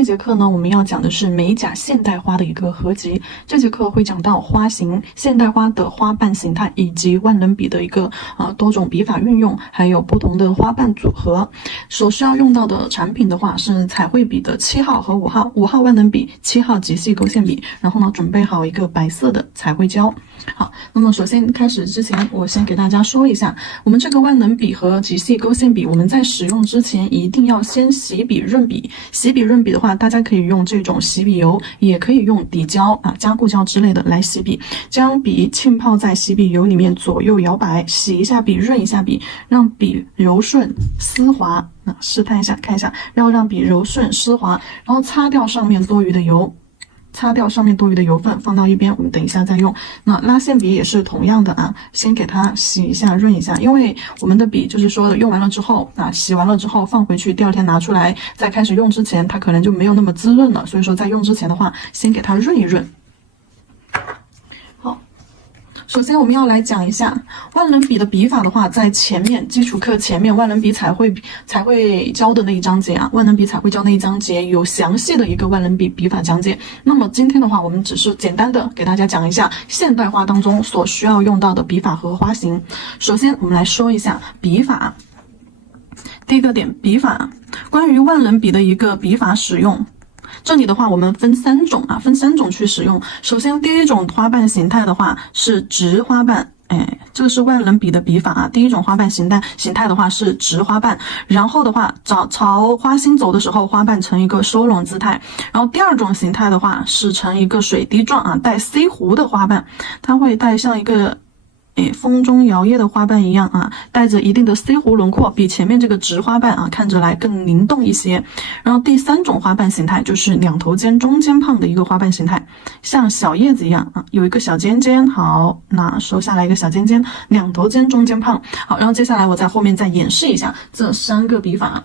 这节课呢，我们要讲的是美甲现代花的一个合集。这节课会讲到花型、现代花的花瓣形态，以及万能笔的一个多种笔法运用，还有不同的花瓣组合。所需要用到的产品的话是彩绘笔的7号和5号，5号万能笔，7号极细勾线笔。然后呢，准备好一个白色的彩绘胶。好，那么首先开始之前，我先给大家说一下，我们这个万能笔和极细勾线笔，我们在使用之前一定要先洗笔润笔。洗笔润笔的话，大家可以用这种洗笔油，也可以用底胶加固胶之类的来洗笔。将笔浸泡在洗笔油里面，左右摇摆，洗一下笔，润一下笔，让笔柔顺丝滑。试探一下，看一下，要让笔柔顺丝滑，然后擦掉上面多余的油。分放到一边，我们等一下再用。那拉线笔也是同样的先给它洗一下润一下，因为我们的笔就是说用完了之后洗完了之后放回去，第二天拿出来再开始用之前，它可能就没有那么滋润了，所以说在用之前的话先给它润一润。首先我们要来讲一下万能笔的笔法的话，在前面基础课前面万能笔彩绘胶的那一章节万能笔彩绘胶那一章节有详细的一个万能笔笔法讲解。那么今天的话，我们只是简单的给大家讲一下现代花当中所需要用到的笔法和花型。首先我们来说一下笔法。第一个点，笔法。关于万能笔的一个笔法使用，这里的话我们分三种去使用。首先第一种花瓣形态的话是直花瓣，这个是万能笔的笔法第一种花瓣形态的话是直花瓣，然后的话朝花心走的时候，花瓣呈一个收拢姿态。然后第二种形态的话是呈一个水滴状带 C 弧的花瓣，它会带像一个风中摇曳的花瓣一样带着一定的 C 弧轮廓，比前面这个直花瓣看着来更灵动一些。然后第三种花瓣形态就是两头尖中间胖的一个花瓣形态，像小叶子一样有一个小尖尖。好，那收下来一个小尖尖，两头尖中间胖。好，然后接下来我在后面再演示一下这3个笔法。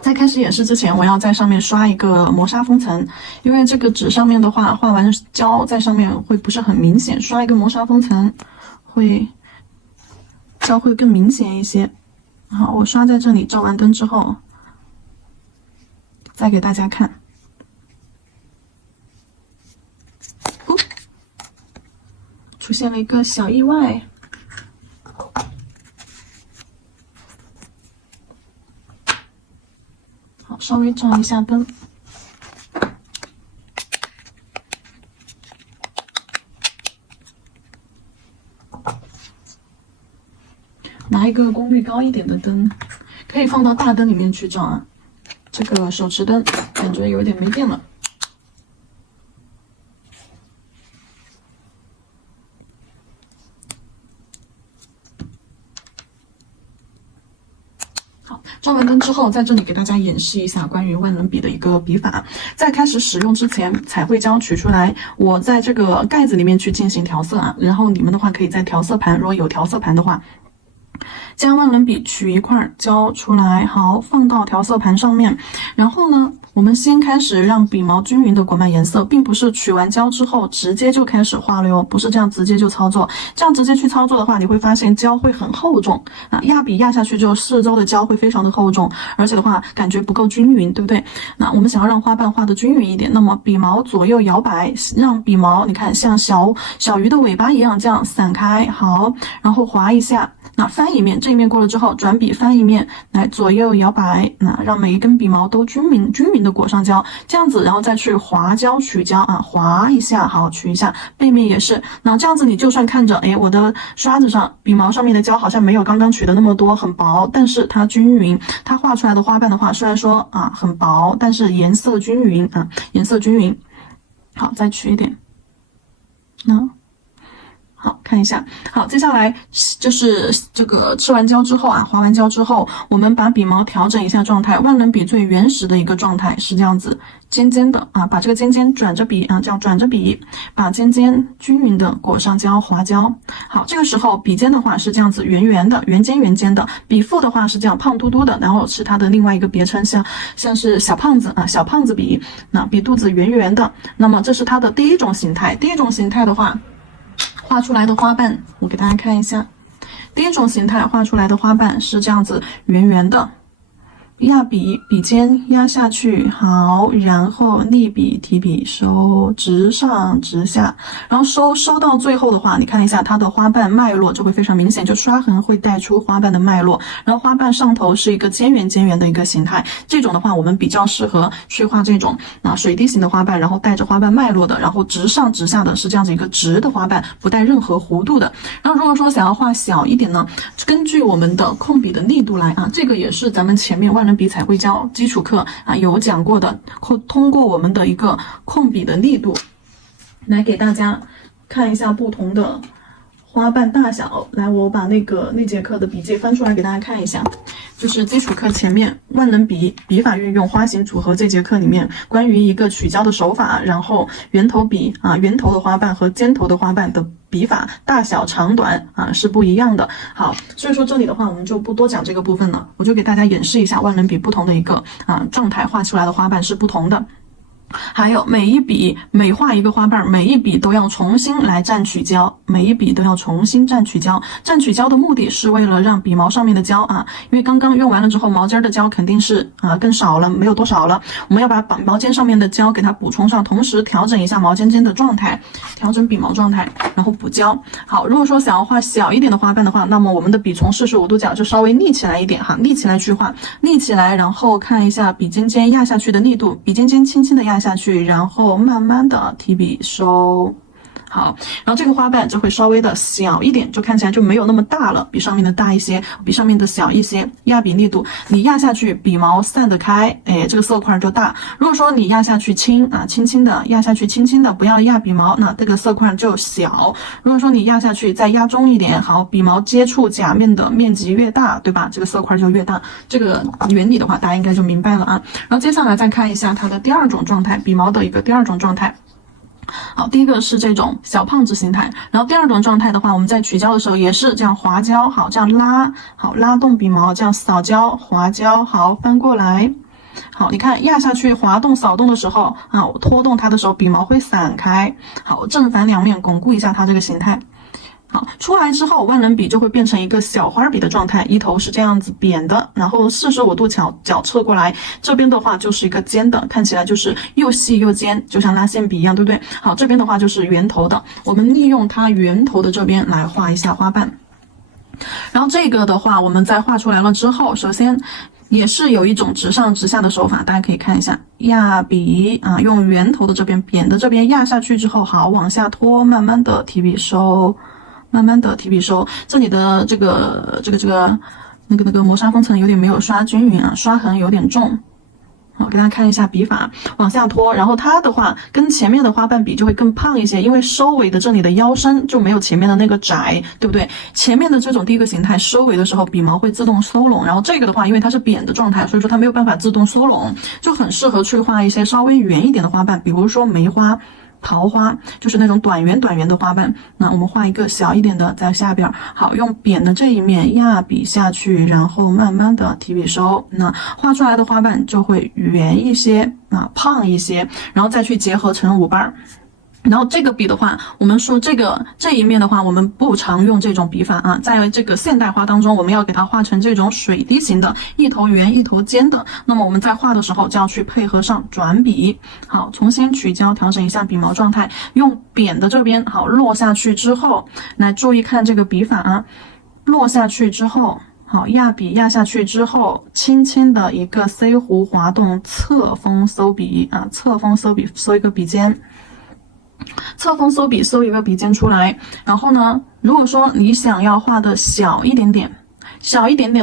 在开始演示之前，我要在上面刷一个磨砂封层，因为这个纸上面的话画完胶在上面会不是很明显，刷一个磨砂封层胶会更明显一些。好，我刷在这里，照完灯之后再给大家看。出现了一个小意外。好，稍微照一下灯。拿一个功率高一点的灯，可以放到大灯里面去照这个手持灯感觉有点没电了。好，照完灯之后，在这里给大家演示一下关于万能笔的一个笔法。在开始使用之前，彩绘胶取出来，我在这个盖子里面去进行调色然后你们的话可以在调色盘，如果有调色盘的话，将万能笔取一块胶出来，好，放到调色盘上面。然后呢，我们先开始让笔毛均匀的裹满颜色，并不是取完胶之后直接就开始画了哟，不是这样直接就操作。这样直接去操作的话，你会发现胶会很厚重压笔压下去之后，四周的胶会非常的厚重，而且的话感觉不够均匀，对不对？那我们想要让花瓣画的均匀一点，那么笔毛左右摇摆，让笔毛你看像小鱼的尾巴一样这样散开，好，然后划一下。那翻一面，这一面过了之后，转笔翻一面，来左右摇摆，那让每一根笔毛都均匀的裹上胶，这样子，然后再去划胶取胶划一下，好，取一下，背面也是。那这样子你就算看着，我的刷子上笔毛上面的胶好像没有刚刚取的那么多，很薄，但是它均匀，它画出来的花瓣的话，虽然说很薄，但是颜色均匀颜色均匀。好，再取一点，好，看一下。好，接下来就是这个吃完胶之后划完胶之后，我们把笔毛调整一下状态。万能笔最原始的一个状态是这样子，尖尖的把这个尖尖转着笔这样转着笔，把尖尖均匀的裹上胶，划胶。好，这个时候笔尖的话是这样子圆圆的，圆尖的，笔腹的话是这样胖嘟嘟的，然后是它的另外一个别称，像是小胖子小胖子笔，那笔肚子圆圆的。那么这是它的第一种形态。第一种形态的话，画出来的花瓣，我给大家看一下。第一种形态画出来的花瓣是这样子圆圆的，压笔笔尖压下去，好，然后立笔提笔收，直上直下，然后收到最后的话，你看一下它的花瓣脉络就会非常明显，就刷痕会带出花瓣的脉络，然后花瓣上头是一个尖圆的一个形态，这种的话我们比较适合去画这种水滴型的花瓣，然后带着花瓣脉络的，然后直上直下的是这样子一个直的花瓣，不带任何弧度的。然后如果说想要画小一点呢，根据我们的控笔的力度来这个也是咱们前面万能笔彩绘胶基础课有讲过的，通过我们的一个控笔的力度来给大家看一下不同的花瓣大小。来，我把那节课的笔记翻出来给大家看一下，就是基础课前面万能笔笔法运用花型组合这节课里面关于一个取胶的手法，然后圆头笔圆头的花瓣和尖头的花瓣的笔法大小长短是不一样的。好，所以说这里的话我们就不多讲这个部分了，我就给大家演示一下万能笔不同的一个状态画出来的花瓣是不同的。还有每画一个花瓣，每一笔都要重新来蘸取胶，每一笔都要重新蘸取胶。蘸取胶的目的是为了让笔毛上面的胶因为刚刚用完了之后，毛尖的胶肯定是更少了，没有多少了。我们要把毛尖上面的胶给它补充上，同时调整一下毛尖尖的状态，调整笔毛状态，然后补胶。好，如果说想要画小一点的花瓣的话，那么我们的笔从45度角就稍微立起来一点立起来去画，立起来，然后看一下笔尖尖压下去的力度，笔尖尖轻轻的压下去，然后慢慢的提笔收。好，然后这个花瓣就会稍微的小一点，就看起来就没有那么大了，比上面的大一些，比上面的小一些。压笔力度，你压下去笔毛散得开，这个色块就大。如果说你压下去轻轻轻的压下去，轻轻的不要压笔毛，那这个色块就小。如果说你压下去再压重一点，好，笔毛接触甲面的面积越大，对吧？这个色块就越大。这个原理的话，大家应该就明白了然后接下来再看一下它的第二种状态，笔毛的一个第二种状态。好，第一个是这种小胖子形态，然后第二种状态的话，我们在取胶的时候也是这样滑胶，好，这样拉动笔毛，这样扫胶滑胶，好，翻过来。好，你看压下去滑动扫动的时候我拖动它的时候笔毛会散开。好，正反两面巩固一下它这个形态。好，出来之后万能笔就会变成一个小花笔的状态，一头是这样子扁的，然后45度角侧过来，这边的话就是一个尖的，看起来就是又细又尖，就像拉线笔一样，对不对？好，这边的话就是圆头的，我们利用它圆头的这边来画一下花瓣。然后这个的话我们在画出来了之后，首先也是有一种直上直下的手法，大家可以看一下，压笔用圆头的这边扁的这边压下去之后，好，往下拖，慢慢的提笔收，慢慢的提笔收。这里的这个那个磨砂封层有点没有刷均匀刷痕有点重。好，给大家看一下笔法，往下拖，然后它的话跟前面的花瓣比就会更胖一些，因为收尾的这里的腰身就没有前面的那个窄，对不对？前面的这种第一个形态收尾的时候笔毛会自动收拢，然后这个的话因为它是扁的状态，所以说它没有办法自动收拢，就很适合去画一些稍微圆一点的花瓣，比如说梅花、桃花，就是那种短圆的花瓣。那我们画一个小一点的在下边，好，用扁的这一面压笔下去，然后慢慢的提笔收，那画出来的花瓣就会圆一些胖一些，然后再去结合成5瓣。然后这个笔的话，我们说这一面的话，我们不常用这种笔法在这个现代画当中，我们要给它画成这种水滴型的，一头圆一头尖的。那么我们在画的时候就要去配合上转笔。好，重新取胶，调整一下笔毛状态，用扁的这边好落下去之后，来注意看这个笔法落下去之后。好，压笔压下去之后，轻轻的一个 C 弧滑动，侧锋收笔侧锋收笔，收一个笔尖。侧锋收笔，收一个笔尖出来。然后呢，如果说你想要画的小一点点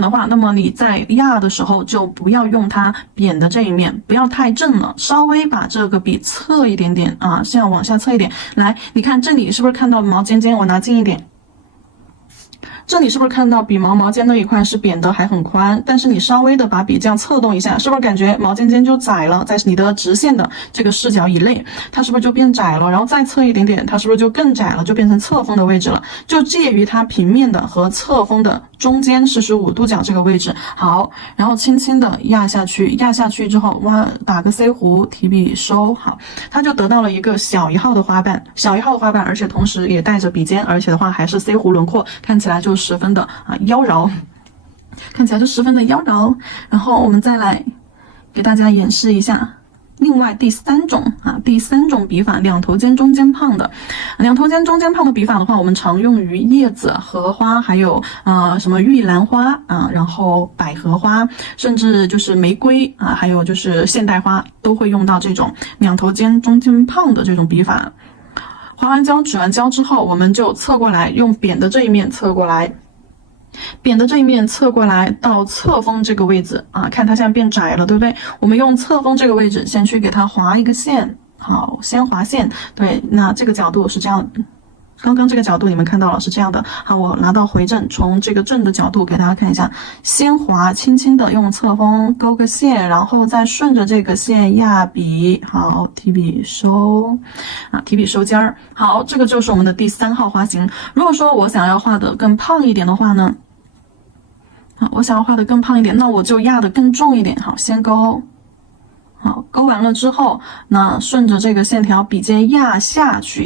的话，那么你在压的时候就不要用它扁的这一面，不要太正了，稍微把这个笔侧一点点这样往下侧一点。来，你看这里是不是看到毛尖尖？我拿近一点。这里是不是看到笔毛尖那一块是扁的还很宽，但是你稍微的把笔这样侧动一下，是不是感觉毛尖尖就窄了，在你的直线的这个视角以内，它是不是就变窄了？然后再侧一点点，它是不是就更窄了，就变成侧锋的位置了，就介于它平面的和侧锋的中间45度角这个位置。好，然后轻轻的压下去，压下去之后打个 C 弧，提笔收。好，它就得到了一个小1号的花瓣，而且同时也带着笔尖，而且的话还是 C 弧轮廓，看起来就十分的妖娆。看起来就十分的妖娆。然后我们再来给大家演示一下另外第三种笔法，两头尖中间胖的。两头尖中间胖的笔法的话，我们常用于叶子、荷花，还有什么玉兰花然后百合花，甚至就是玫瑰还有就是现代花，都会用到这种两头尖中间胖的这种笔法。划完胶、指完胶之后，我们就侧过来，用扁的这一面侧过来。扁的这一面侧过来到侧锋这个位置看它现在变窄了，对不对？我们用侧锋这个位置先去给它划一个线，好，先划线，对，那这个角度是这样，刚刚这个角度你们看到了是这样的。好，我拿到回正，从这个正的角度给大家看一下，先划，轻轻的用侧锋勾个线，然后再顺着这个线压笔，好，提笔收提笔收尖儿。好，这个就是我们的第3号花型。如果说我想要画的更胖一点的话呢，我想要画的更胖一点，那我就压的更重一点。好，先勾，好，勾完了之后，那顺着这个线条笔尖压下去，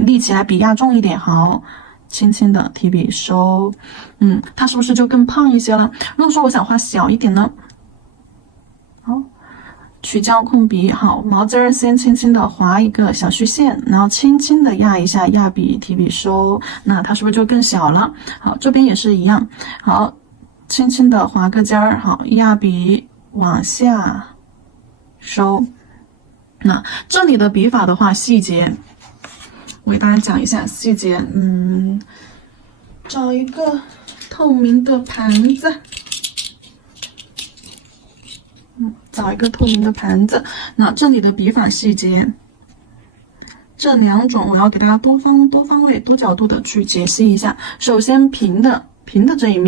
立起来，笔压重一点。好，轻轻的提笔收，它是不是就更胖一些了？如果说我想画小一点呢，好，取胶控笔，好，毛尖儿先轻轻的划一个小虚线，然后轻轻的压一下，压笔提笔收，那它是不是就更小了？好，这边也是一样，好，轻轻的划个尖儿，好，压笔往下收。那这里的笔法的话，细节我给大家讲一下细节。找一个透明的盘子，找一个透明的盘子。那这里的笔法细节，这两种我要给大家多方位、多角度的去解析一下。首先平的这一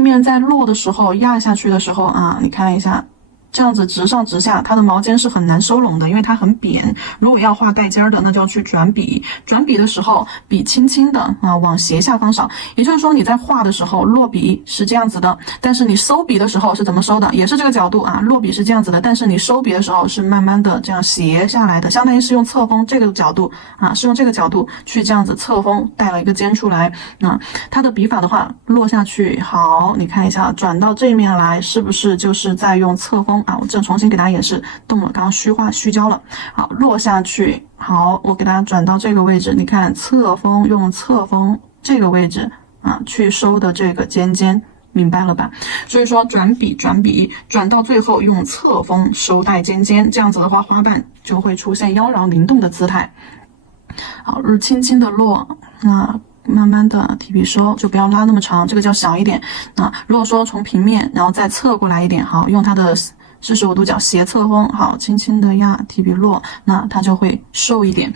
面在落的时候，压下去的时候你看一下，这样子直上直下，它的毛尖是很难收拢的，因为它很扁。如果要画带尖的，那就要去转笔。转笔的时候，笔轻轻的往斜下方扫。也就是说，你在画的时候，落笔是这样子的，但是你收笔的时候是怎么收的？也是这个角度落笔是这样子的，但是你收笔的时候是慢慢的这样斜下来的，相当于是用侧锋这个角度是用这个角度去这样子侧锋带了一个尖出来。它的笔法的话，落下去，好，你看一下，转到这面来，是不是就是在用侧锋？我这重新给大家演示，动了，刚刚虚焦了。好，落下去，好，我给大家转到这个位置，你看侧锋，用侧锋这个位置去收的这个尖尖，明白了吧？所以说转笔转到最后用侧锋收带尖尖，这样子的话，花瓣就会出现妖娆灵动的姿态。好，轻轻的落，慢慢的提笔收，就不要拉那么长，这个叫小一点。如果说从平面，然后再侧过来一点，好，用它的45度角斜侧锋，好，轻轻的压，提笔落，那它就会瘦一点。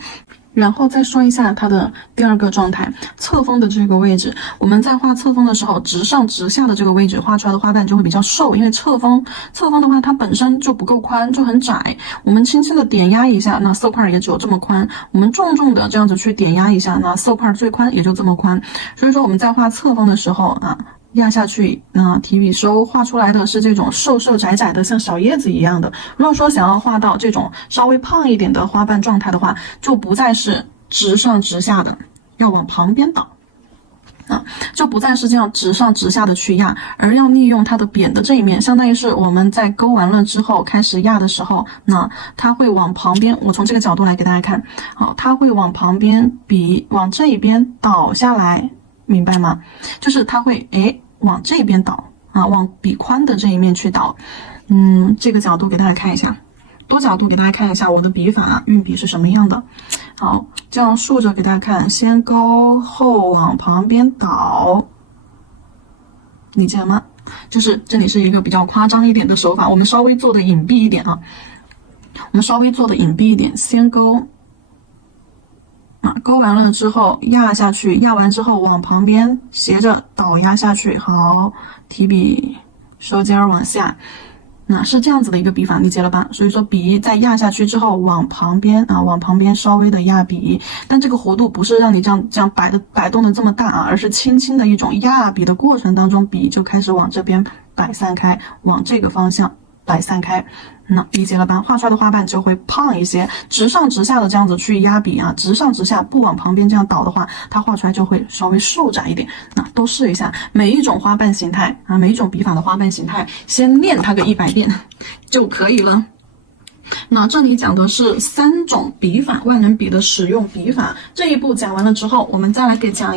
然后再说一下它的第二个状态，侧锋的这个位置，我们在画侧锋的时候，直上直下的这个位置画出来的花瓣就会比较瘦，因为侧锋的话，它本身就不够宽，就很窄。我们轻轻的点压一下，那色块也只有这么宽。我们重重的这样子去点压一下，那色块最宽也就这么宽。所以说我们在画侧锋的时候压下去，提笔收，画出来的是这种瘦瘦窄窄的，像小叶子一样的。如果说想要画到这种稍微胖一点的花瓣状态的话，就不再是直上直下的，要往旁边倒就不再是这样直上直下的去压，而要利用它的扁的这一面，相当于是我们在勾完了之后开始压的时候，那它会往旁边，我从这个角度来给大家看，好，它会往旁边笔往这一边倒下来，明白吗？就是它会往这边倒往笔宽的这一面去倒。这个角度给大家看一下，多角度给大家看一下我的笔法运笔是什么样的。好，这样竖着给大家看，先勾后往旁边倒，理解吗？就是这里是一个比较夸张一点的手法，我们稍微做的隐蔽一点先勾勾完了之后压下去，压完之后往旁边斜着倒压下去，好，提笔收尖往下，那是这样子的一个笔法，理解了吧？所以说笔在压下去之后往旁边稍微的压笔，但这个弧度不是让你这样摆动的这么大而是轻轻的一种压笔的过程当中，笔就开始往这边摆散开，往这个方向来散开。那理解了吧？画出来的花瓣就会胖一些，直上直下的这样子去压笔啊，直上直下不往旁边这样倒的话，它画出来就会稍微瘦窄一点。那都试一下，每一种花瓣形态啊，每一种笔法的花瓣形态，先练它个100遍就可以了。那这里讲的是3种笔法，万能笔的使用笔法。这一步讲完了之后，我们再来给大家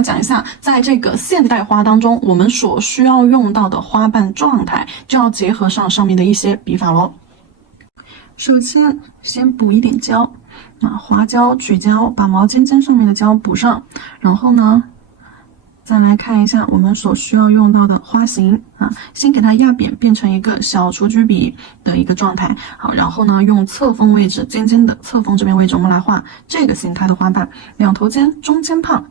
讲一下，在这个现代花当中，我们所需要用到的花瓣状态，就要结合上面的一些笔法咯。首先补一点胶，划胶取胶，把毛尖尖上面的胶补上，然后呢再来看一下我们所需要用到的花型啊，先给它压扁，变成一个小雏菊笔的一个状态。好，然后呢，用侧锋位置，尖尖的侧锋这边位置，我们来画这个形态的花瓣，两头尖，中间胖。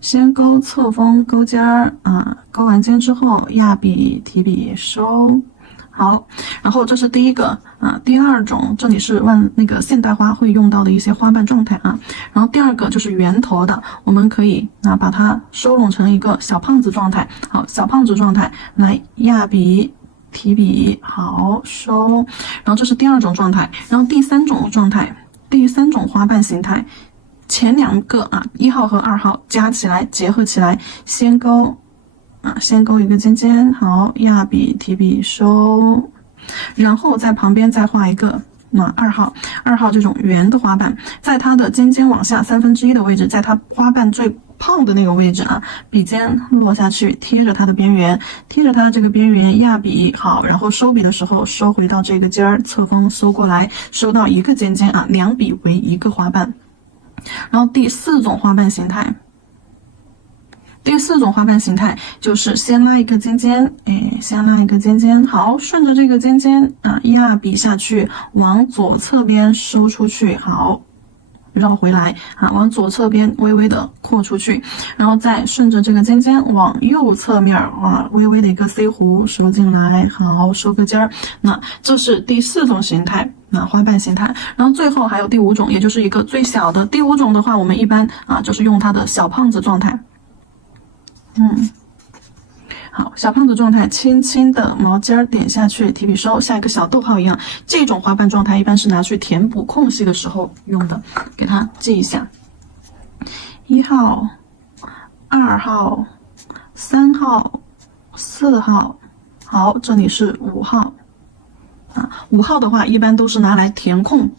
先勾侧锋，勾尖儿啊，勾完尖之后压笔提笔收。好，然后这是第一个啊，第二种，这里是那个现代花会用到的一些花瓣状态啊。然后第二个就是圆头的，我们可以把它收拢成一个小胖子状态。好，小胖子状态来压笔提笔，好收。然后这是第二种状态，然后第三种状态，第三种花瓣形态，前2个啊，1号和2号加起来结合起来，先勾一个尖尖，好，压笔提笔收，然后在旁边再画一个2号这种圆的花瓣，在它的尖尖往下1/3的位置，在它花瓣最胖的那个位置啊，笔尖落下去，贴着它的边缘，贴着它的这个边缘压笔，好，然后收笔的时候收回到这个尖儿，侧锋收过来，收到一个尖尖啊，2笔为一个花瓣。然后第4种花瓣形态。第4种花瓣形态就是先拉一个尖尖，先拉一个尖尖，好，顺着这个尖尖啊，压笔下去，往左侧边收出去，好，绕回来啊，往左侧边微微的扩出去，然后再顺着这个尖尖往右侧面微微的一个 C 弧收进来，好，收个尖儿。那这是第4种形态。花瓣形态，然后最后还有第5种，也就是一个最小的。第5种的话，我们一般就是用它的小胖子状态。好，小胖子状态，轻轻的毛尖儿点下去，提笔收，像一个小逗号一样。这种花瓣状态一般是拿去填补空隙的时候用的，给它记一下。1号、2号、3号、4号，好，这里是5号。5号的话一般都是拿来填空，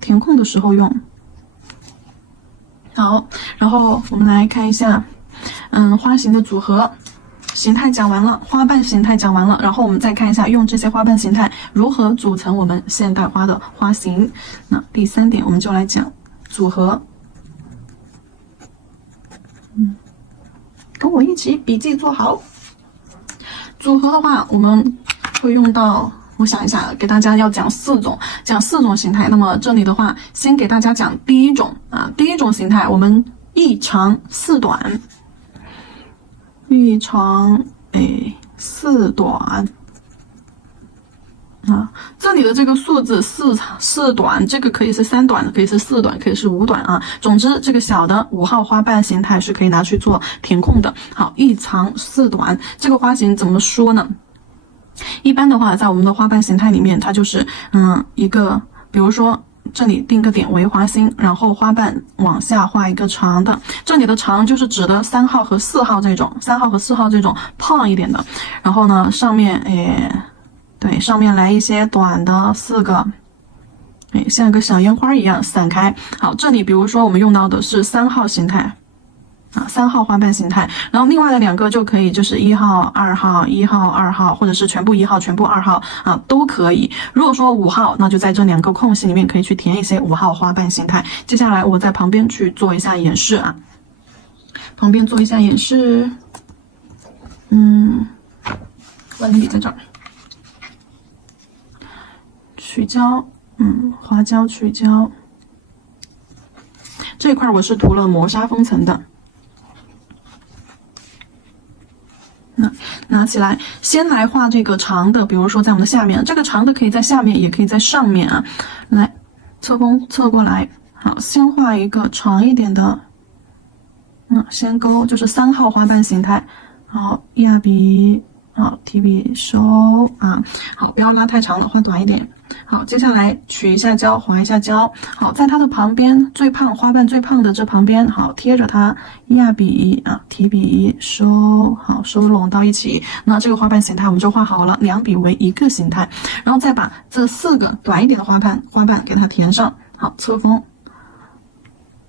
填空的时候用。好，然后我们来看一下，花型的组合形态讲完了，花瓣形态讲完了，然后我们再看一下用这些花瓣形态如何组成我们现代花的花型。那第3点我们就来讲组合。跟我一起笔记做好。组合的话，我们会用到，我想一下，给大家要讲4种形态。那么这里的话，先给大家讲第一种第一种形态，我们1长4短，1长4短这里的这个数字4短，这个可以是3短，可以是4短，可以是5短啊。总之，这个小的5号花瓣形态是可以拿去做填空的。好，1长4短，这个花型怎么说呢？一般的话，在我们的花瓣形态里面，它就是一个，比如说这里定个点为花心，然后花瓣往下画一个长的，这里的长就是指的3号和4号这种，3号和4号这种胖一点的，然后呢上面对，上面来一些短的4个，像个小烟花一样散开。好，这里比如说我们用到的是3号形态，3号花瓣形态，然后另外的2个就可以就是1号、2号、1号、2号，或者是全部1号、全部2号都可以。如果说5号，那就在这2个空隙里面可以去填一些5号花瓣形态。接下来我在旁边去做一下演示旁边做一下演示。万能笔在这儿。取胶，花胶取胶，这一块我是涂了磨砂封层的。拿起来，先来画这个长的，比如说在我们的下面，这个长的可以在下面，也可以在上面来，侧锋侧过来，好，先画一个长一点的，先勾，就是3号花瓣形态，好，压笔好，提笔收啊，好，不要拉太长了，画短一点。好，接下来取一下胶，划一下胶。好，在它的旁边最胖花瓣最胖的这旁边，好，贴着它压笔啊，提笔收，好，收拢到一起。那这个花瓣形态我们就画好了，两笔为一个形态，然后再把这4个短一点的花瓣给它填上。好，侧锋，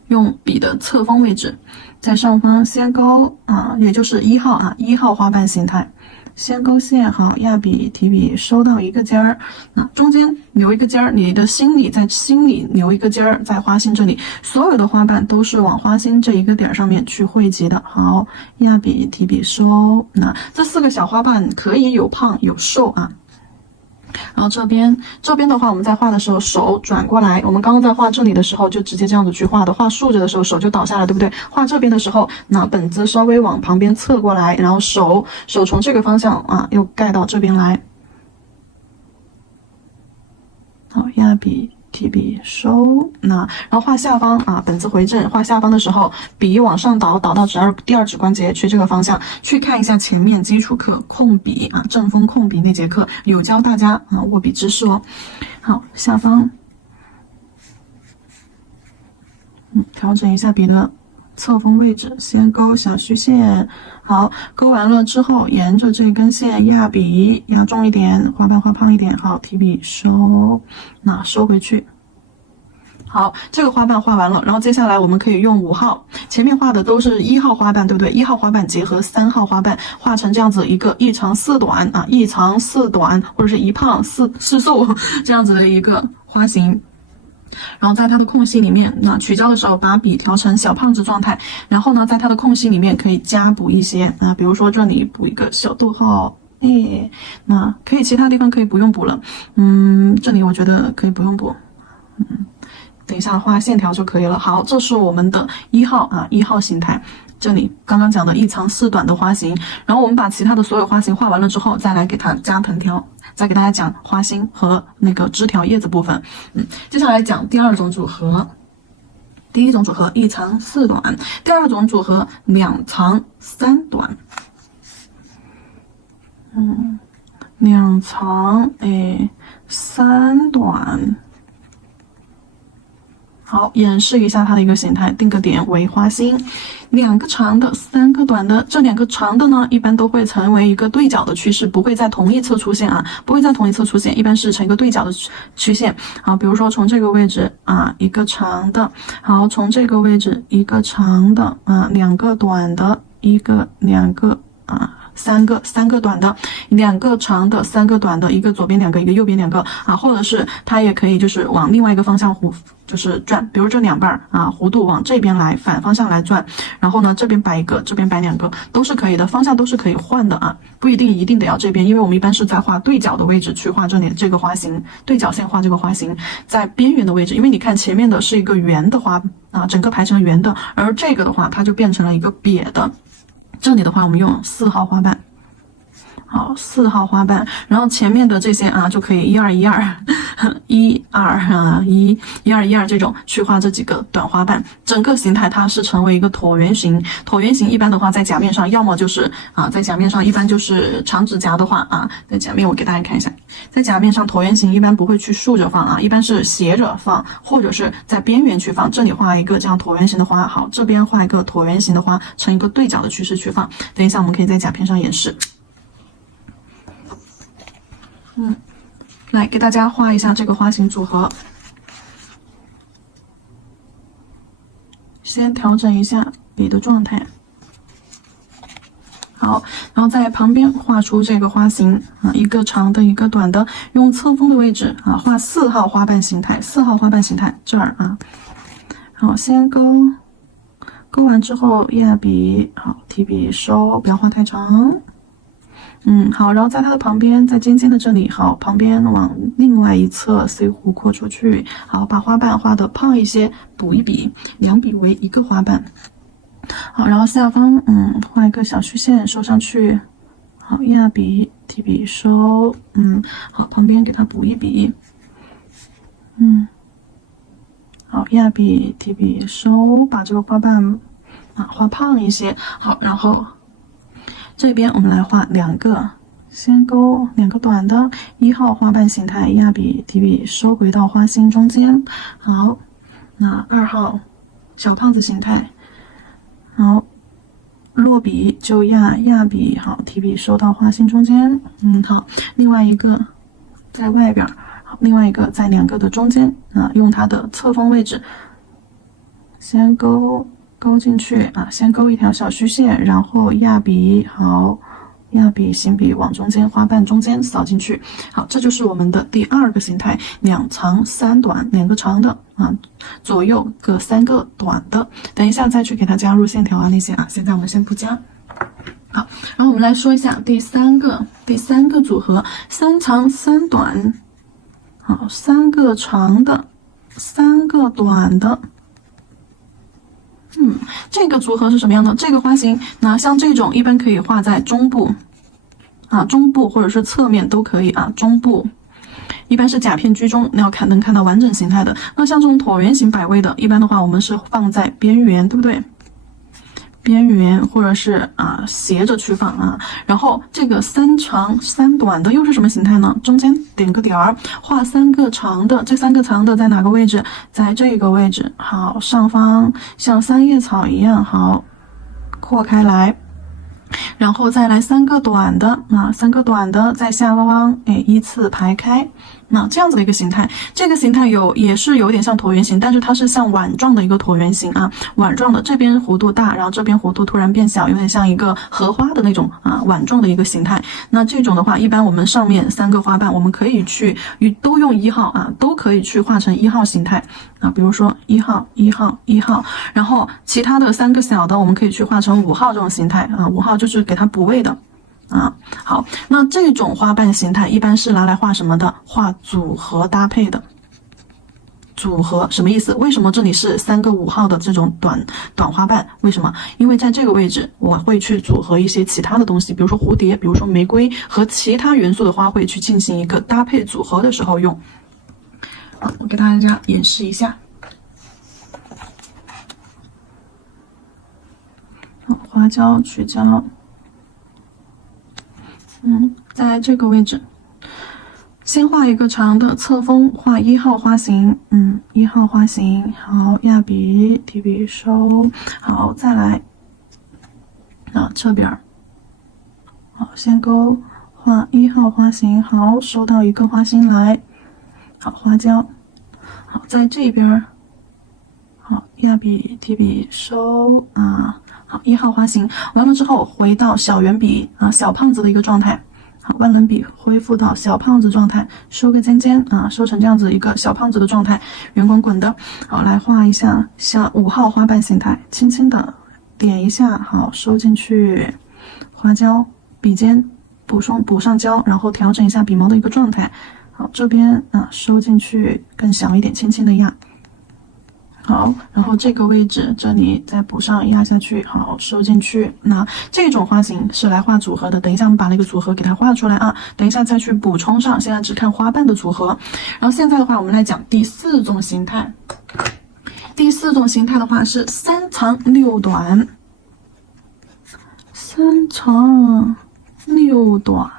用笔的侧锋位置，在上方先勾啊，也就是1号啊，1号花瓣形态。先勾线，好，压笔提笔收到一个尖儿，那中间留一个尖儿，你的心里在心里留一个尖儿，在花心这里，所有的花瓣都是往花心这一个点上面去汇集的。好，压笔提笔收，那这4个小花瓣可以有胖有瘦啊。然后这边的话，我们在画的时候手转过来，我们刚刚在画这里的时候就直接这样子去画的，画竖着的时候手就倒下来，对不对？画这边的时候，那本子稍微往旁边侧过来，然后手从这个方向啊又盖到这边来。好，压笔提笔收，那然后画下方啊，本子回正，画下方的时候，笔往上倒到第二指关节去这个方向，去看一下前面基础课控笔啊，正风控笔那节课有教大家啊握笔知识哦。好，下方，调整一下笔的侧锋位置，先勾小虚线。好，勾完了之后，沿着这根线压笔，压重一点，花瓣画胖一点。好，提笔收，那收回去。好，这个花瓣画完了，然后接下来我们可以用5号，前面画的都是1号花瓣，对不对？1号花瓣结合3号花瓣，画成这样子一个一长四短啊，一长四短，或者是一胖四瘦这样子的一个花型。然后在它的空隙里面，那取胶的时候把笔调成小胖子状态，然后呢，在它的空隙里面可以加补一些啊，比如说这里补一个小逗号，那可以其他地方可以不用补了，这里我觉得可以不用补，等一下画线条就可以了。好，这是我们的1号啊，1号形态。这里刚刚讲的一长四短的花型，然后我们把其他的所有花型画完了之后，再来给它加藤条，再给大家讲花心和那个枝条叶子部分。接下来讲第2种组合。第1种组合一长四短，第2种组合2长3短。2长3短。好，演示一下它的一个形态，定个点为花心，2个长的，3个短的。这2个长的呢，一般都会成为一个对角的趋势，不会在同一侧出现啊，不会在同一侧出现，一般是成一个对角的曲线。好，比如说从这个位置啊，一个长的，好，从这个位置一个长的啊，2个短的，1个2个啊。3个短的，2个长的，3个短的，一个左边2个，一个右边2个啊，或者是它也可以就是往另外一个方向就是转，比如这2瓣啊，弧度往这边来，反方向来转，然后呢这边摆1个，这边摆2个，都是可以的，方向都是可以换的啊，不一定得要这边，因为我们一般是在画对角的位置去画这个花型，对角线画这个花型，在边缘的位置，因为你看前面的是一个圆的花啊，整个排成圆的，而这个的话它就变成了一个瘪的。这里的话我们用4号花瓣，好，4号花瓣，然后前面的这些啊就可以1212这种去画这几个短花瓣，整个形态它是成为一个椭圆形。椭圆形一般的话在甲面上，要么就是啊，在甲面上一般就是长指甲的话啊，在甲面我给大家看一下，在甲面上椭圆形一般不会去竖着放啊，一般是斜着放，或者是在边缘去放。这里画一个这样椭圆形的花，好，这边画一个椭圆形的花，成一个对角的趋势去放。等一下我们可以在甲片上演示。来给大家画一下这个花型组合。先调整一下笔的状态。好，然后在旁边画出这个花型啊，一个长的，一个短的，用侧锋的位置啊，画4号花瓣形态，4号花瓣形态这儿啊。好，先勾完之后压笔，好，提笔收，不要画太长。好，然后在它的旁边，在尖尖的这里，好，旁边往另外一侧 C 弧扩出去，好，把花瓣画的胖一些，补一笔，2笔为一个花瓣。好，然后下方画一个小虚线收上去，好，压笔提笔收，好，旁边给它补一笔，好，压笔提笔收，把这个花瓣画胖一些。好，然后这边我们来画2个先勾两个短的1号花瓣形态，压笔提笔收回到花心中间。好，那2号小胖子形态，好，落笔就压笔，好，提笔收到花心中间。好，另外一个在外边，好，另外一个在2个的中间啊，用它的侧锋位置，先勾进去啊，先勾一条小虚线，然后压笔，好。压笔行笔往中间花瓣中间扫进去。好，这就是我们的第2个形态，2长3短，2个长的啊，左右各3个短的。等一下再去给它加入线条啊那些啊，现在我们先不加。好，然后我们来说一下第三个组合，3长3短。好，3个长的，3个短的。这个组合是什么样的？这个花型，那像这种一般可以画在中部啊，中部或者是侧面都可以啊，中部一般是甲片居中，能看到完整形态的。那像这种椭圆形摆位的，一般的话我们是放在边缘，对不对？边缘或者是斜着去放啊。然后这个3长3短的又是什么形态呢？中间点个点儿，画3个长的，这3个长的在哪个位置？在这个位置。好，上方像3叶草一样，好，扩开来。然后再来3个短的，3个短的在下方，依次排开。那这样子的一个形态，这个形态也是有点像椭圆形，但是它是像碗状的一个椭圆形啊，碗状的，这边弧度大，然后这边弧度突然变小，有点像一个荷花的那种碗状的一个形态。那这种的话，一般我们上面3个花瓣，我们可以去都用1号啊，都可以去画成1号形态啊，比如说1号、1号、1号，然后其他的3个小的，我们可以去画成5号这种形态啊，5号就是给它补位的。好，那这种花瓣形态一般是拿来画什么的？画组合搭配的。组合什么意思？为什么这里是3个5号的这种短花瓣？为什么？因为在这个位置我会去组合一些其他的东西，比如说蝴蝶，比如说玫瑰和其他元素的花卉去进行一个搭配组合的时候用。我给大家演示一下。花椒去椒。在这个位置，先画一个长的侧锋，画1号花型，1号花型，好，压笔提笔收，好，再来，这边，好，先勾画1号花型，好，收到一个花心来，好，花椒，好，在这边，好，压笔提笔收好，1号花型完了之后，回到小圆笔小胖子的一个状态。好，万能笔恢复到小胖子状态，收个尖尖收成这样子一个小胖子的状态，圆滚滚的。好，来画一下像5号花瓣形态，轻轻的点一下，好，收进去。花椒，笔尖补上胶，然后调整一下笔毛的一个状态。好，这边收进去更小一点，轻轻的压。好，然后这个位置这里再补上压下去，好，收进去。那这种花型是来画组合的，等一下我们把那个组合给它画出来啊，等一下再去补充上，现在只看花瓣的组合。然后现在的话我们来讲第4种形态。第4种形态的话是3长6短。3长6短，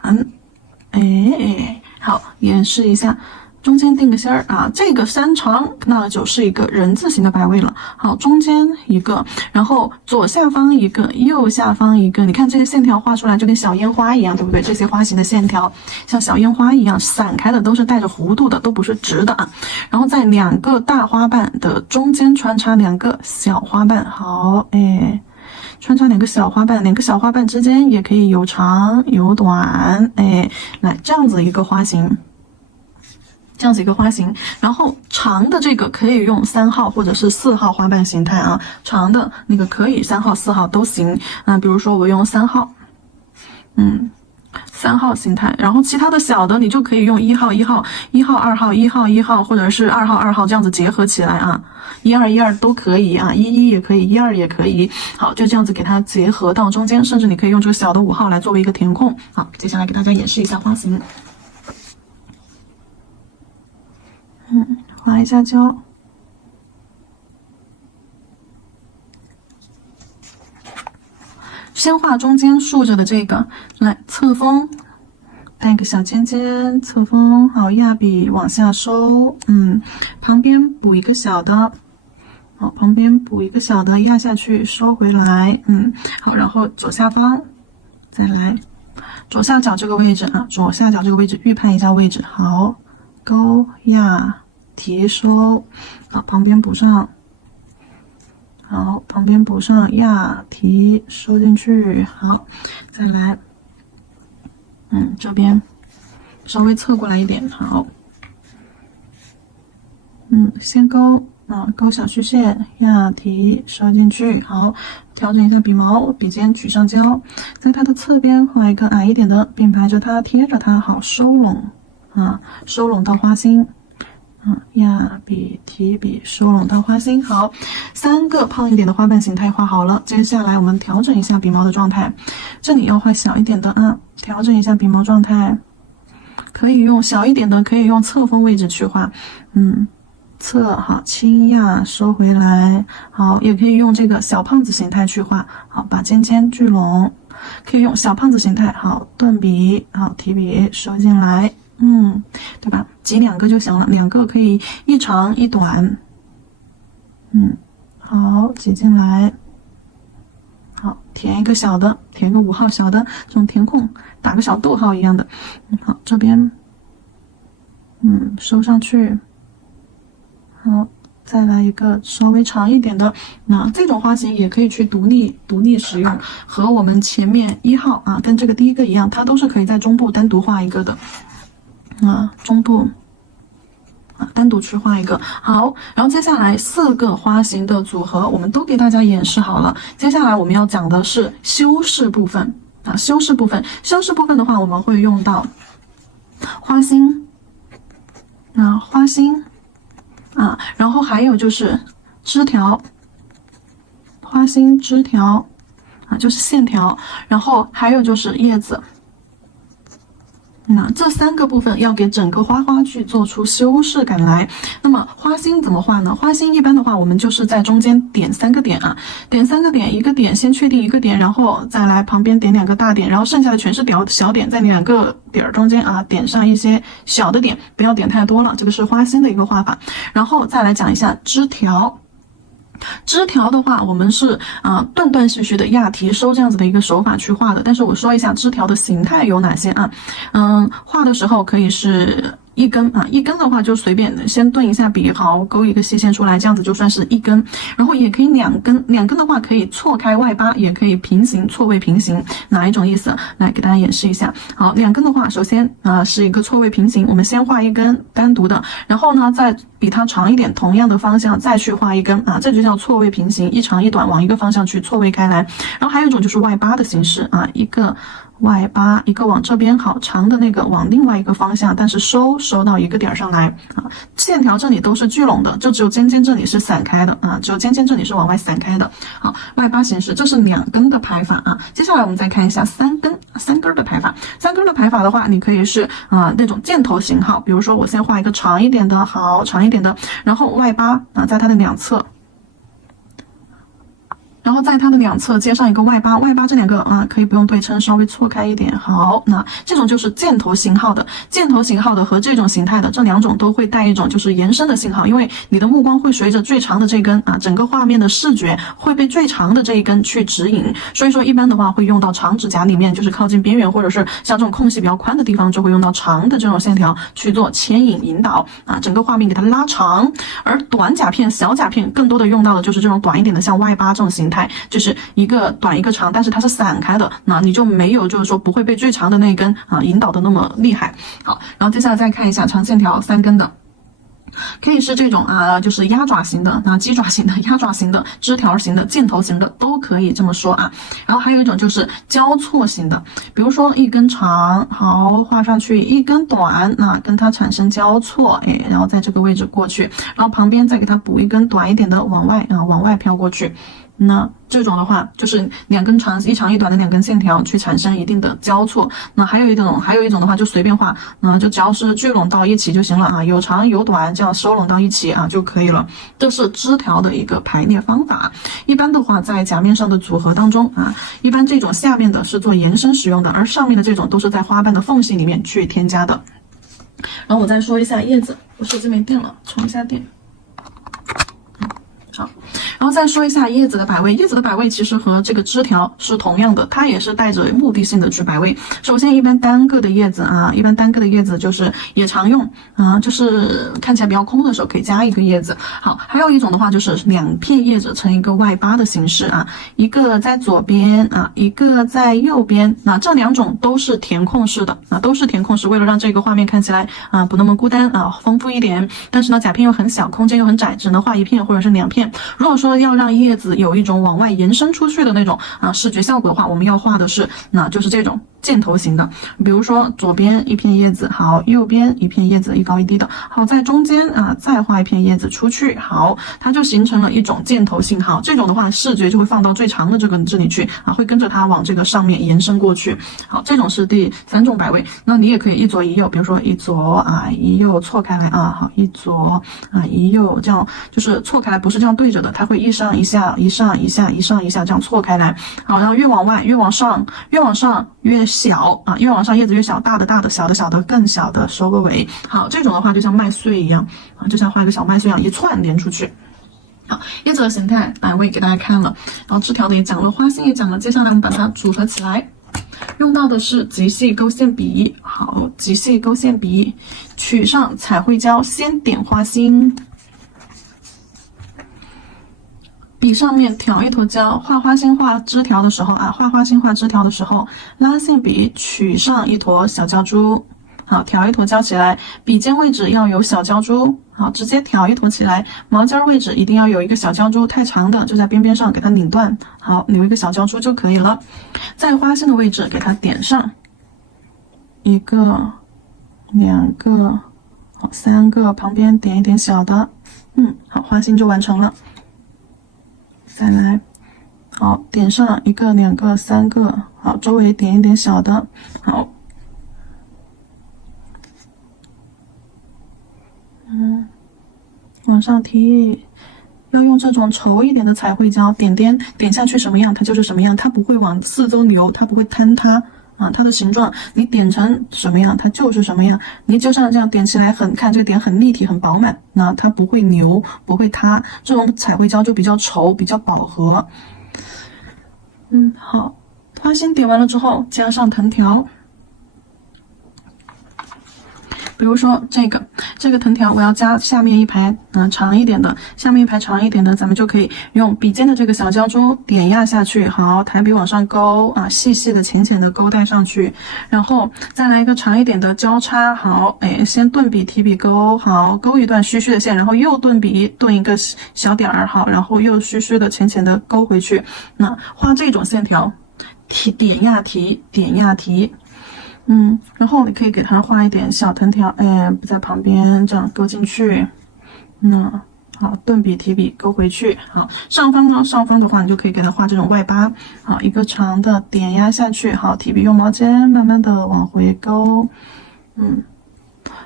好，演示一下。中间定个线儿这个3长那就是一个人字形的摆位了。好，中间一个，然后左下方一个，右下方一个。你看这个线条画出来就跟小烟花一样，对不对？这些花型的线条像小烟花一样散开的，都是带着弧度的，都不是直的然后在2个大花瓣的中间穿插2个小花瓣。好，穿插2个小花瓣，2个小花瓣之间也可以有长有短，来这样子一个花型。这样子一个花型，然后长的这个可以用3号或者是4号花瓣形态长的那个可以3号4号都行比如说我用3号3号形态，然后其他的小的你就可以用1号2号1号或者是2号这样子结合起来12都可以11也可以12也可以。好，就这样子给它结合到中间，甚至你可以用这个小的5号来作为一个填空。好，接下来给大家演示一下花型。画一下胶，先画中间竖着的这个，来侧锋，带一个小尖尖，侧锋，好，压笔往下收，旁边补一个小的，好，旁边补一个小的，压下去，收回来，好，然后左下方再来左下角这个位置啊，左下角这个位置预判一下位置，好，勾压提收，好，旁边补上，好，旁边补上，压提收进去，好，再来，这边稍微侧过来一点，好，先勾勾小虚线，压提收进去，好，调整一下笔毛，笔尖取上胶，在它的侧边画一个矮一点的，并排着它，贴着它，好，收拢收拢到花心，压笔提笔收拢到花心，好，3个胖一点的花瓣形态画好了，接下来我们调整一下笔毛的状态，这里要画小一点的调整一下笔毛状态，可以用小一点的，可以用侧锋位置去画，侧，好，轻压收回来，好，也可以用这个小胖子形态去画，好，把尖尖聚拢，可以用小胖子形态，好，顿笔，好，提笔收进来，对吧？挤2个就行了，2个可以一长一短，好，挤进来，好，填一个小的，填个5号小的，这种填空打个小逗号一样的，好，这边，收上去。好，再来一个稍微长一点的，那这种花型也可以去独立使用，和我们前面1号跟这个第一个一样，它都是可以在中部单独画一个的，中部单独去画一个。好，然后接下来4个花型的组合我们都给大家演示好了，接下来我们要讲的是修饰部分修饰部分的话我们会用到花心花心然后还有就是枝条，花心枝条就是线条，然后还有就是叶子。这3个部分要给整个花去做出修饰感来。那么花心怎么画呢？花心一般的话，我们就是在中间点3个点点3个点，一个点先确定一个点，然后再来旁边点2个大点，然后剩下的全是小点，在2个点中间点上一些小的点，不要点太多了，这个是花心的一个画法。然后再来讲一下枝条。枝条的话，我们是断断续续的压提收这样子的一个手法去画的。但是我说一下枝条的形态有哪些画的时候可以是一根一根的话就随便先顿一下笔，好，勾一个细线出来，这样子就算是一根。然后也可以2根，2根的话可以错开外八，也可以平行，错位平行，哪一种意思？来给大家演示一下。好，2根的话，首先是一个错位平行，我们先画一根单独的，然后呢再比它长一点，同样的方向再去画一根这就叫错位平行，一长一短往一个方向去错位开来。然后还有一种就是外八的形式一个外八，一个往这边，好，长的那个往另外一个方向，但是收到一个点上来线条这里都是聚拢的，就只有尖尖这里是散开的只有尖尖这里是往外散开的。好，外八形式，这是2根的排法接下来我们再看一下3根的排法。3根的排法的话，你可以是那种箭头型号，比如说我先画一个长一点的，好，长一点的，然后外八在它的2侧。然后在它的2侧接上一个外八，外八这2个可以不用对称，稍微错开一点。好，那这种就是箭头型号的，箭头型号的和这种形态的这2种都会带一种就是延伸的信号，因为你的目光会随着最长的这根整个画面的视觉会被最长的这一根去指引，所以说一般的话会用到长指甲里面，就是靠近边缘或者是像这种空隙比较宽的地方，就会用到长的这种线条去做牵引引导整个画面给它拉长。而短甲片、小甲片更多的用到的就是这种短一点的，像外八这种形态。就是一个短一个长，但是它是散开的，那你就没有就是说不会被最长的那一根引导的那么厉害。好，然后接下来再看一下长线条3根的，可以是这种就是鸭爪型的、鸡爪型的、鸭爪型的、枝条型的、箭头型的，都可以这么说然后还有一种就是交错型的，比如说一根长，好，画上去，一根短，跟它产生交错，然后在这个位置过去，然后旁边再给它补一根短一点的，往外飘过去。那这种的话就是两根长一长一短的两根线条去产生一定的交错。那还有一种的话就随便画，就只要是聚拢到一起就行了啊，有长有短这样收拢到一起啊就可以了。这是枝条的一个排列方法。一般的话在夹面上的组合当中啊，一般这种下面的是做延伸使用的，而上面的这种都是在花瓣的缝隙里面去添加的。然后我再说一下叶子，我手机没电了，充一下电。好，然后再说一下叶子的摆位。叶子的摆位其实和这个枝条是同样的，它也是带着目的性的去摆位。首先，一般单个的叶子就是也常用就是看起来比较空的时候可以加一个叶子。好，还有一种的话就是两片叶子成一个外八的形式啊，一个在左边啊，一个在右边。那这两种都是填空式的都是填空式，为了让这个画面看起来不那么孤单丰富一点。但是呢，甲片又很小，空间又很窄，只能画一片或者是两片。如果说要让叶子有一种往外延伸出去的那种视觉效果的话，我们要画的是就是这种箭头型的。比如说左边一片叶子，好，右边一片叶子，一高一低的，好，在中间再画一片叶子出去，好，它就形成了一种箭头信号。这种的话，视觉就会放到最长的这里去会跟着它往这个上面延伸过去。好，这种是第三种摆位。那你也可以一左一右，比如说一左一右错开来好，一左一右，这样就是错开来，不是这样对着的，它会一上一下，一上一下，一上一下这样错开来。好，然后越往外越往上，越往上越小越往上叶子越小，大的大的，小的小的，更小的收个尾。好，这种的话就像麦穗一样就像画一个小麦穗一样一串连出去。好，叶子的形态我也给大家看了，然后枝条的也讲了，花心也讲了，接下来我们把它组合起来。用到的是极细勾线笔。好，极细勾线笔，取上彩绘胶，先点花心，笔上面挑一坨胶，画花心画枝条的时候画花心画枝条的时候，拉线笔取上一坨小胶珠。好，挑一坨胶起来，笔尖位置要有小胶珠。好，直接挑一坨起来，毛尖位置一定要有一个小胶珠，太长的就在边边上给它拧断。好，留一个小胶珠就可以了。在花心的位置给它点上一个、两个、好，3个，旁边点一点小的。好，花心就完成了。再来，好，点上一个、两个、3个，好，周围点一点小的。好。往上提，要用这种稠一点的彩绘胶，点下去什么样它就是什么样，它不会往四周流，它不会坍塌它的形状你点成什么样它就是什么样。你就像这样点起来看这个点很立体很饱满，那它不会扭不会塌，这种彩绘胶就比较稠比较饱和。好，花心点完了之后加上藤条。比如说这个藤条我要加下面一排长一点的，下面一排长一点的，咱们就可以用笔尖的这个小胶珠点压下去，好，抬笔往上勾细细的浅浅的勾带上去，然后再来一个长一点的交叉，好，先顿笔提笔勾，好，勾一段虚虚的线，然后又顿笔顿一个小点儿，好，然后又虚虚的浅浅的勾回去。那画这种线条，点压提点压提。然后你可以给它画一点小藤条，在旁边这样勾进去。好，顿笔提笔勾回去。好，上方的话你就可以给它画这种外八。好，一个长的点压下去。好，提笔用毛尖慢慢的往回勾。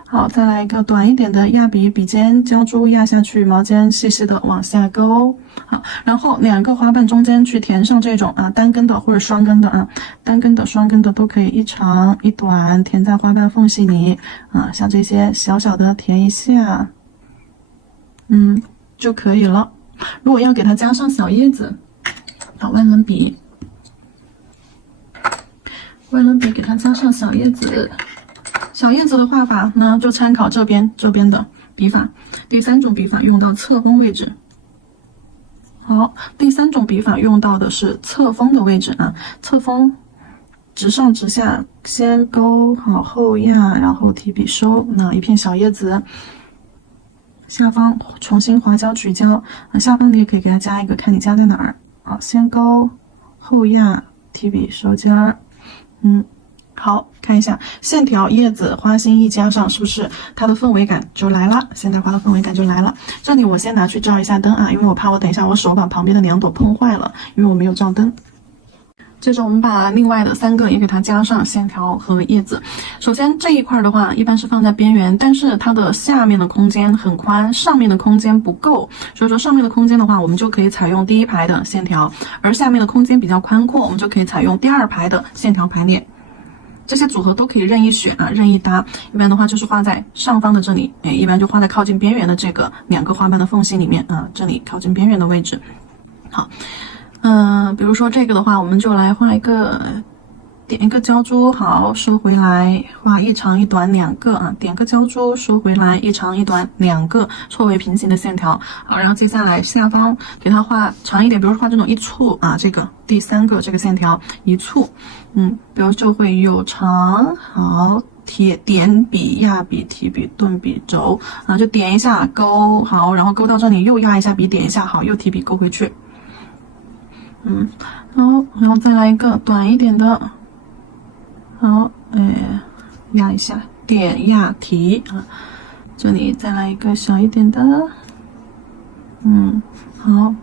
好，再来一个短一点的压笔，笔尖胶珠压下去，毛尖细细的往下勾。好，然后2个花瓣中间去填上这种单根的或者双根的单根的双根的都可以，一长一短填在花瓣缝隙里像这些小小的填一下就可以了。如果要给它加上小叶子，好，万能笔给它加上小叶子。小叶子的画法呢，就参考这边的笔法。第3种笔法用到侧锋位置。好，第3种笔法用到的是侧锋的位置侧锋直上直下，先勾好后压，然后提笔收。那一片小叶子，下方重新划胶取胶，下方你也可以给它加一个，看你加在哪儿。好，先勾后压，提笔收尖儿。好，看一下线条、叶子、花心一加上，是不是它的氛围感就来了？现代花的氛围感就来了。这里我先拿去照一下灯啊，因为我怕我等一下我手把旁边的2朵碰坏了，因为我没有照灯。接着我们把另外的3个也给它加上线条和叶子。首先这一块的话一般是放在边缘，但是它的下面的空间很宽，上面的空间不够，所以说上面的空间的话我们就可以采用第1排的线条，而下面的空间比较宽阔，我们就可以采用第2排的线条排列。这些组合都可以任意选啊，任意搭。一般的话就是画在上方的这里，一般就画在靠近边缘的这个2个花瓣的缝隙里面啊，这里靠近边缘的位置。好。比如说这个的话，我们就来画一个，点一个胶珠，好，收回来，画一长一短2个啊，点个胶珠，收回来，一长一短2个错位平行的线条，好，然后接下来下方给它画长一点，比如说画这种一簇啊，这个第3个这个线条一簇，比如就会有长，好。点笔、压笔、提笔、顿笔、轴啊，就点一下勾，好，然后勾到这里又压一下笔，点一下，好，又提笔勾回去。好，然后再来一个短一点的，好，压一下，点压提啊，这里再来一个小一点的，好，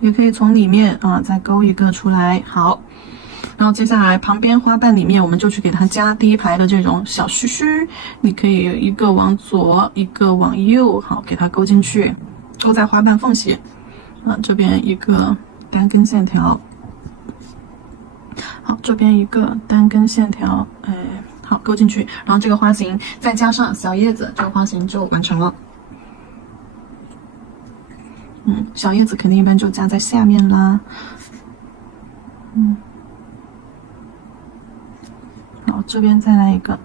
也可以从里面啊再勾一个出来，好，然后接下来旁边花瓣里面我们就去给它加第1排的这种小须须，你可以一个往左，一个往右，好，给它勾进去，勾在花瓣缝隙，啊，这边一个。单根线条，好，这边一个单根线条，好，勾进去，然后这个花型再加上小叶子，这个花型就完成了。小叶子肯定一般就加在下面啦。好，这边再来一个